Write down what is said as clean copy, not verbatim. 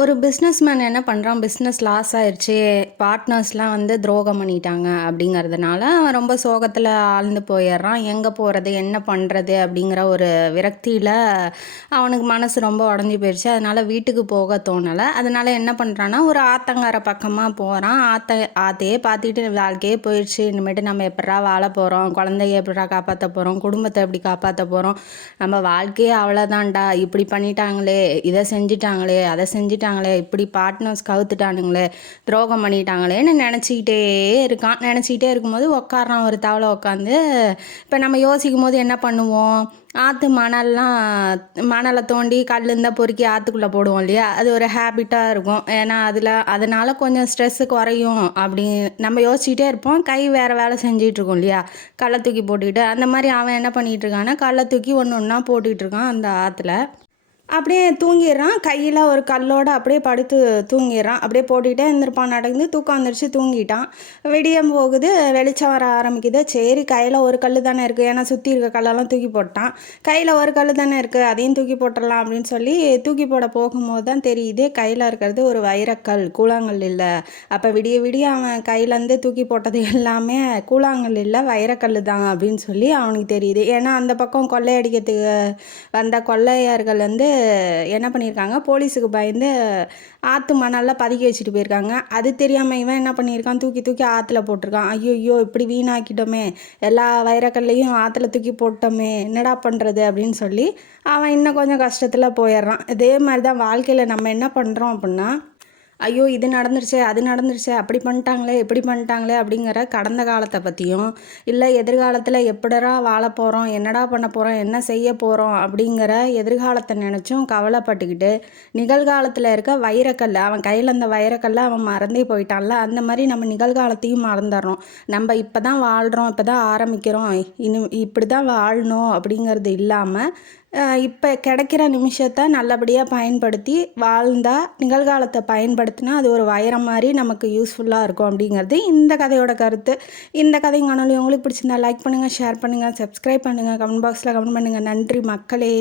ஒரு பிஸ்னஸ்மேன் என்ன பண்ணுறான், பிஸ்னஸ் லாஸ் ஆயிருச்சு, பார்ட்னர்ஸ்லாம் வந்து துரோகம் பண்ணிட்டாங்க அப்படிங்கிறதுனால, அவன் ரொம்ப சோகத்தில் ஆழ்ந்து போயிடுறான். எங்கே போகிறது, என்ன பண்ணுறது அப்படிங்கிற ஒரு விரக்தியில் அவனுக்கு மனசு ரொம்ப உடஞ்சி போயிடுச்சு. அதனால் வீட்டுக்கு போக தோணலை. அதனால் என்ன பண்ணுறான்னா, ஒரு ஆத்தங்கரை பக்கமாக போகிறான். ஆத்தையே பார்த்துட்டு வாழ்க்கையே போயிடுச்சு, இனிமேட்டு நம்ம எப்படா வாழ போகிறோம், குழந்தைய எப்படா காப்பாற்ற போகிறோம், குடும்பத்தை எப்படி காப்பாற்ற போகிறோம், நம்ம வாழ்க்கையே அவ்வளோதான்டா, இப்படி பண்ணிட்டாங்களே, இதை செஞ்சிட்டாங்களே, அதை செஞ்சிட்டாங்களே, இப்படி பார்ட்னர்ஸ் கவுத்துட்டானுங்களே, துரோகம் பண்ணிட்டாங்களேன்னு நினச்சிக்கிட்டே இருக்கான். நினச்சிக்கிட்டே இருக்கும்போது உட்காரான் ஒரு தவளை உட்காந்து. இப்போ நம்ம யோசிக்கும் போது என்ன பண்ணுவோம், ஆற்று மணலை தோண்டி கல் இருந்தால் பொறுக்கி ஆற்றுக்குள்ளே போடுவோம் இல்லையா, அது ஒரு ஹேபிட்டாக இருக்கும். ஏன்னா அதனால் கொஞ்சம் ஸ்ட்ரெஸ்ஸு குறையும் அப்படி நம்ம யோசிச்சுட்டே இருப்போம். கை வேறு வேலை செஞ்சிகிட்ருக்கோம் இல்லையா, கல்லை தூக்கி போட்டுக்கிட்டு. அந்த மாதிரி அவன் என்ன பண்ணிகிட்டு இருக்கான்னா, கல்லை தூக்கி ஒன்று ஒன்றா போட்டுக்கிட்டு இருக்கான் அந்த ஆற்றுல. அப்படியே தூங்கிடுறான். கையில் ஒரு கல்லோடு அப்படியே படுத்து தூங்கிடுறான். அப்படியே போட்டுக்கிட்டே இருந்திருப்பான். நடந்து தூக்கம் வந்துருச்சு, தூங்கிட்டான். விடியம் போகுது, வெளிச்சம் வர ஆரம்பிக்குது. சரி, கையில் ஒரு கல் தானே இருக்குது, ஏன்னா சுற்றி இருக்க கல்லெல்லாம் தூக்கி போட்டான். கையில் ஒரு கல் தானே இருக்குது, அதையும் தூக்கி போட்டுடலாம் அப்படின்னு சொல்லி தூக்கி போட போகும்போது தான் தெரியுது, கையில் இருக்கிறது ஒரு வைரக்கல், கூழாங்கல் இல்லை. அப்போ விடிய விடிய அவன் கையிலேருந்து தூக்கி போட்டது எல்லாமே கூழாங்கல் இல்லை, வைரக்கல் தான் அப்படின்னு சொல்லி அவனுக்கு தெரியுது. ஏன்னா அந்த பக்கம் கொள்ளையடிக்கிறதுக்கு வந்த கொள்ளையர்கள் வந்து என்ன பண்ணியிருக்காங்க, போலீஸுக்கு பயந்து ஆற்று மணலில் பதுக்கி வச்சுட்டு போயிருக்காங்க. அது தெரியாமல் இவன் என்ன பண்ணியிருக்கான், தூக்கி தூக்கி ஆற்றுல போட்டிருக்கான். ஐயோ இப்படி வீணாக்கிட்டோமே, எல்லா வைரக்கல்லையும் ஆற்றுல தூக்கி போட்டோமே, என்னடா பண்ணுறது அப்படின்னு சொல்லி அவன் இன்னும் கொஞ்சம் கஷ்டத்தில் போயிடுறான். இதே மாதிரி தான் வாழ்க்கையில் நம்ம என்ன பண்ணுறோம் அப்படின்னா, ஐயோ இது நடந்துருச்சே, அது நடந்துருச்சே, அப்படி பண்ணிட்டாங்களே, இப்படி பண்ணிட்டாங்களே அப்படிங்கிற கடந்த காலத்தை பற்றியும், இல்லை எதிர்காலத்தில் எப்படா வாழ போகிறோம், என்னடா பண்ண போகிறோம், என்ன செய்ய போகிறோம் அப்படிங்கிற எதிர்காலத்தை நினச்சும் கவலைப்பட்டுக்கிட்டு, நிகழ்காலத்தில் இருக்க வைரக்கல், அவன் கையில் அந்த வைரக்கல்லை அவன் மறந்தே போயிட்டான்ல, அந்த மாதிரி நம்ம நிகழ்காலத்தையும் மறந்துடுறோம். நம்ம இப்போ தான் வாழ்கிறோம், இப்போ தான் ஆரம்பிக்கிறோம், இப்படி தான் வாழணும் அப்படிங்கிறது இல்லாமல் இப்போ கிடைக்கிற நிமிஷத்தை நல்லபடியாக பயன்படுத்தி வாழ்ந்தால், நிகழ்காலத்தை பயன்படுத்தினா அது ஒரு வைரம் மாதிரி நமக்கு யூஸ்ஃபுல்லாக இருக்கும் அப்படிங்கிறது இந்த கதையோட கருத்து. இந்த கதை காணொலி உங்களுக்கு பிடிச்சிருந்தா லைக் பண்ணுங்கள், ஷேர் பண்ணுங்கள், சப்ஸ்கிரைப் பண்ணுங்கள், கமெண்ட் பாக்ஸில் கமெண்ட் பண்ணுங்கள். நன்றி மக்களே.